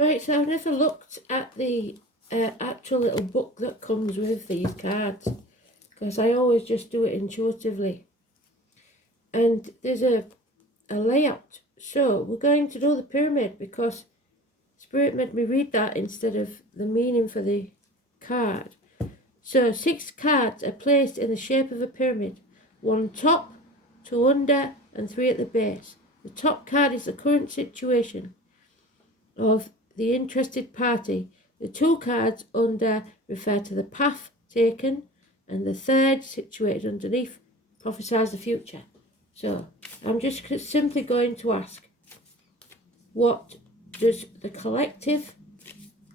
Right, so I've never looked at the actual little book that comes with these cards, because I always just do it intuitively. And there's a layout. So we're going to do the pyramid because Spirit made me read that instead of the meaning for the card. So 6 cards are placed in the shape of a pyramid. 1 top, 2 under, and 3 at the base. The top card is the current situation of the interested party. The 2 cards under refer to the path taken, and the third, situated underneath, prophesies the future. So I'm just simply going to ask, what does the collective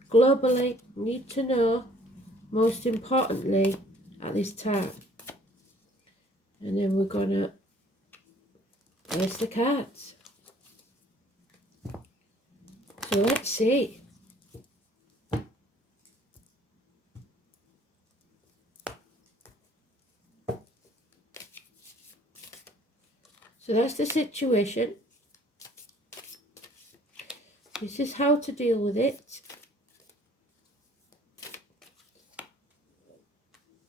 globally need to know, most importantly, at this time? And then we're going to place the cards. So let's see. So that's the situation. This is how to deal with it.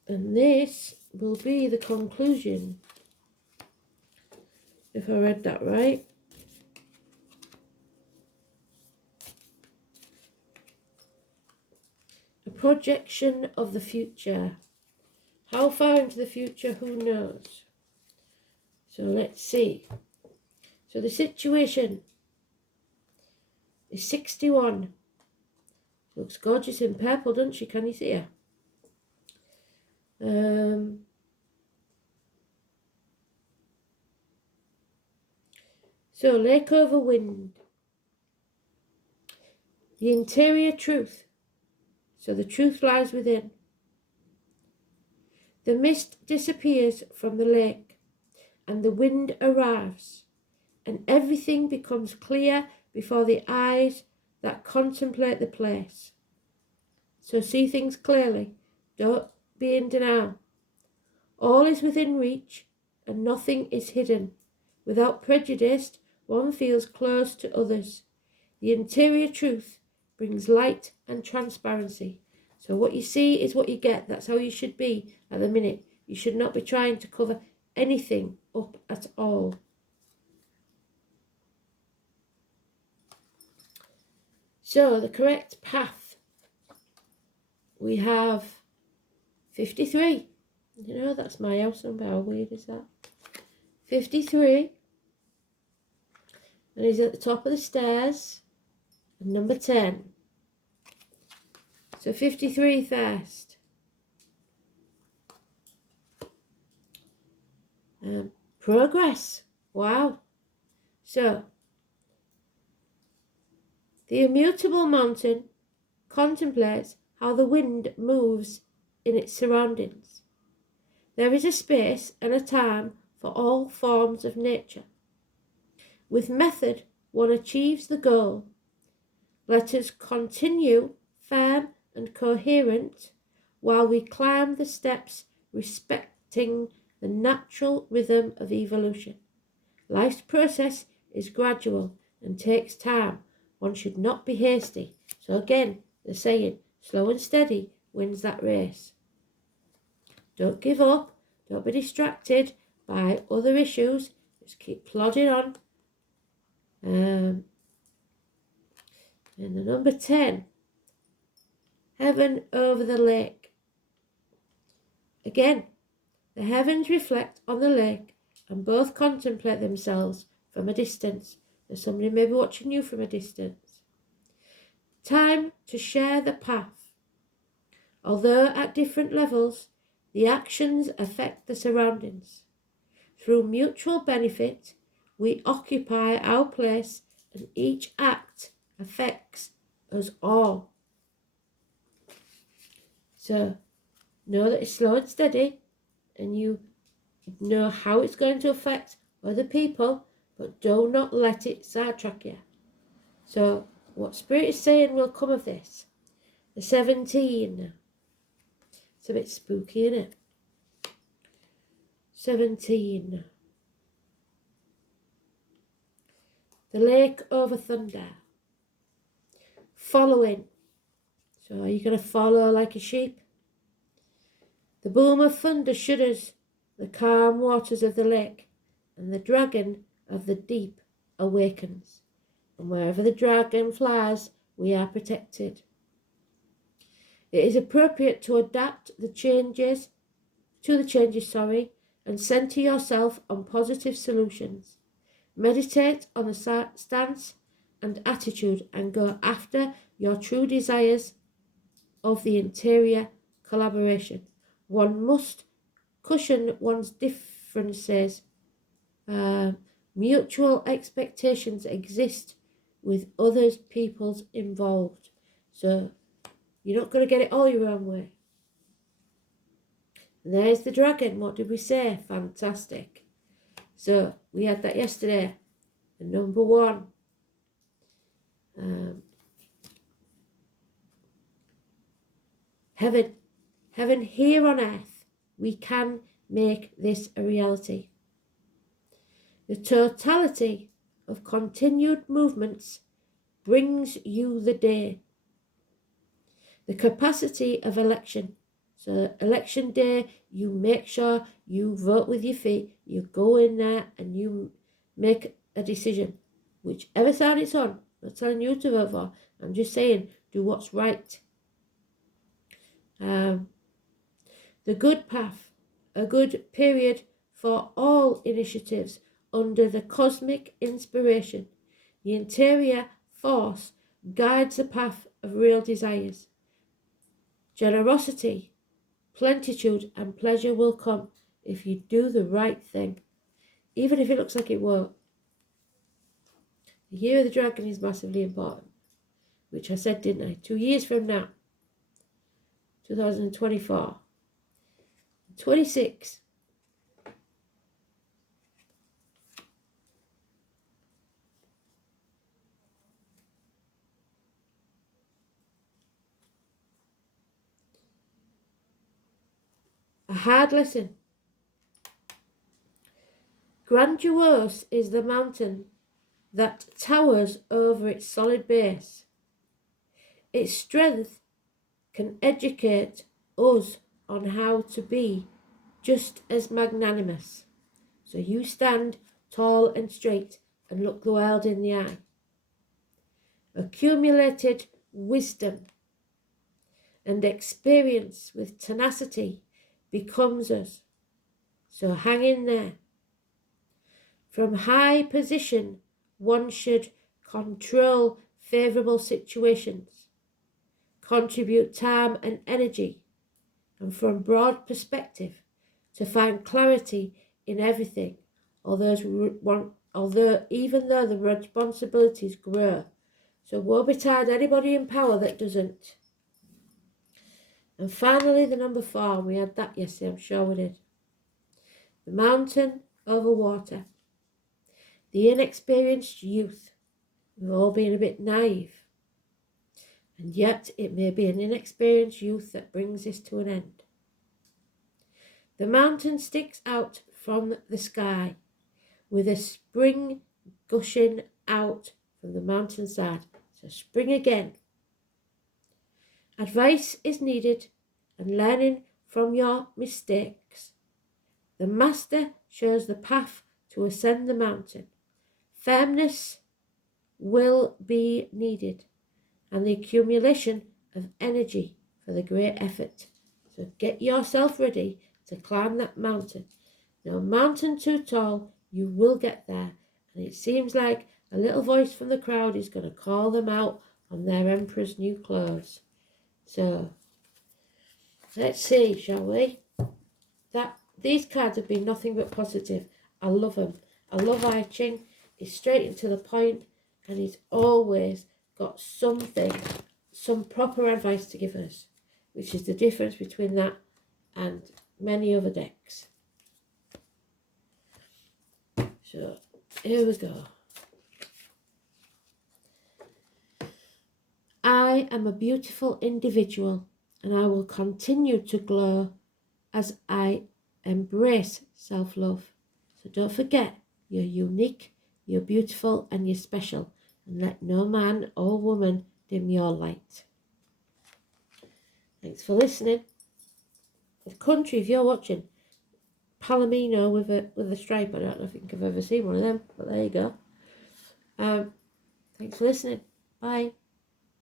And this will be the conclusion, if I read that right. A projection of the future. How far into the future, who knows? So let's see. So the situation is 61. Looks gorgeous in purple, doesn't she? Can you see her? So lake over wind. The interior truth. So the truth lies within. The mist disappears from the lake, and the wind arrives, and everything becomes clear before the eyes that contemplate the place. So see things clearly. Don't be in denial. All is within reach, and nothing is hidden. Without prejudice, one feels close to others. The interior truth brings light and transparency. So what you see is what you get. That's how you should be at the minute. You should not be trying to cover anything up at all. So the correct path, we have 53. You know, that's my house number. How weird is that? 53. And he's at the top of the stairs. And number 10. So 53 first. Progress. Wow. So, the immutable mountain contemplates how the wind moves in its surroundings. There is a space and a time for all forms of nature. With method, one achieves the goal. Let us continue firm and coherent while we climb the steps, respecting the natural rhythm of evolution. Life's process is gradual and takes time. One should not be hasty. So again, the saying, slow and steady wins that race. Don't give up. Don't be distracted by other issues. Just keep plodding on. And the number 10, heaven over the lake. Again, the heavens reflect on the lake and both contemplate themselves from a distance. There's somebody maybe watching you from a distance. Time to share the path. Although at different levels, the actions affect the surroundings. Through mutual benefit, we occupy our place, and each act affects us all. So, know that it's slow and steady, and you know how it's going to affect other people, but do not let it sidetrack you. So, what Spirit is saying will come of this. The 17. It's a bit spooky, isn't it? 17. The lake over thunder. following. So are you going to follow like a sheep? The boom of thunder shudders the calm waters of the lake, and the dragon of the deep awakens. And wherever the dragon flies, we are protected. It is appropriate to adapt the changes, and center yourself on positive solutions. Meditate on the stance and attitude and go after your true desires of the interior collaboration. One must cushion one's differences. Mutual expectations exist with other people's involved. So you're not going to get it all your own way. And there's the dragon. What did we say? Fantastic. So we had that yesterday. The number one. Heaven here on earth. We can make this a reality. The totality of continued movements brings you the day. The capacity of election. So election day, you make sure you vote with your feet. You go in there and you make a decision. Whichever side it's on. I'm not telling you to vote for. I'm just saying, do what's right. The good path. A good period for all initiatives under the cosmic inspiration. The interior force guides the path of real desires. Generosity, plenitude, and pleasure will come if you do the right thing, even if it looks like it won't. The year of the dragon is massively important, which I said, didn't I? 2 years from now, 2024. 26. A hard lesson. Grandiose is the mountain that towers over its solid base. Its strength can educate us on how to be just as magnanimous. So you stand tall and straight and look the world in the eye. Accumulated wisdom and experience with tenacity becomes us. So hang in there. From high position, one should control favourable situations, contribute time and energy, and from broad perspective, to find clarity in everything, although even though the responsibilities grow. So woe betide anybody in power that doesn't. And finally, the number 4, we had that yesterday, I'm sure we did. The mountain over water. The inexperienced youth. We've all been a bit naive. And yet it may be an inexperienced youth that brings this to an end. The mountain sticks out from the sky with a spring gushing out from the mountainside. So spring again. Advice is needed and learning from your mistakes. The master shows the path to ascend the mountain. Firmness will be needed and the accumulation of energy for the great effort. So get yourself ready to climb that mountain. No mountain too tall, you will get there. And it seems like a little voice from the crowd is going to call them out on their emperor's new clothes. So let's see, shall we? These cards have been nothing but positive. I love them. I love Ching. He's straight and to the point, and he's always got something, some proper advice to give us, which is the difference between that and many other decks. So here we go. I am a beautiful individual, and I will continue to glow as I embrace self-love. So don't forget, you're unique, you're beautiful, and you're special. And let no man or woman dim your light. Thanks for listening. The country, if you're watching, Palomino with a stripe. I don't think I've ever seen one of them, but there you go. Thanks for listening. Bye.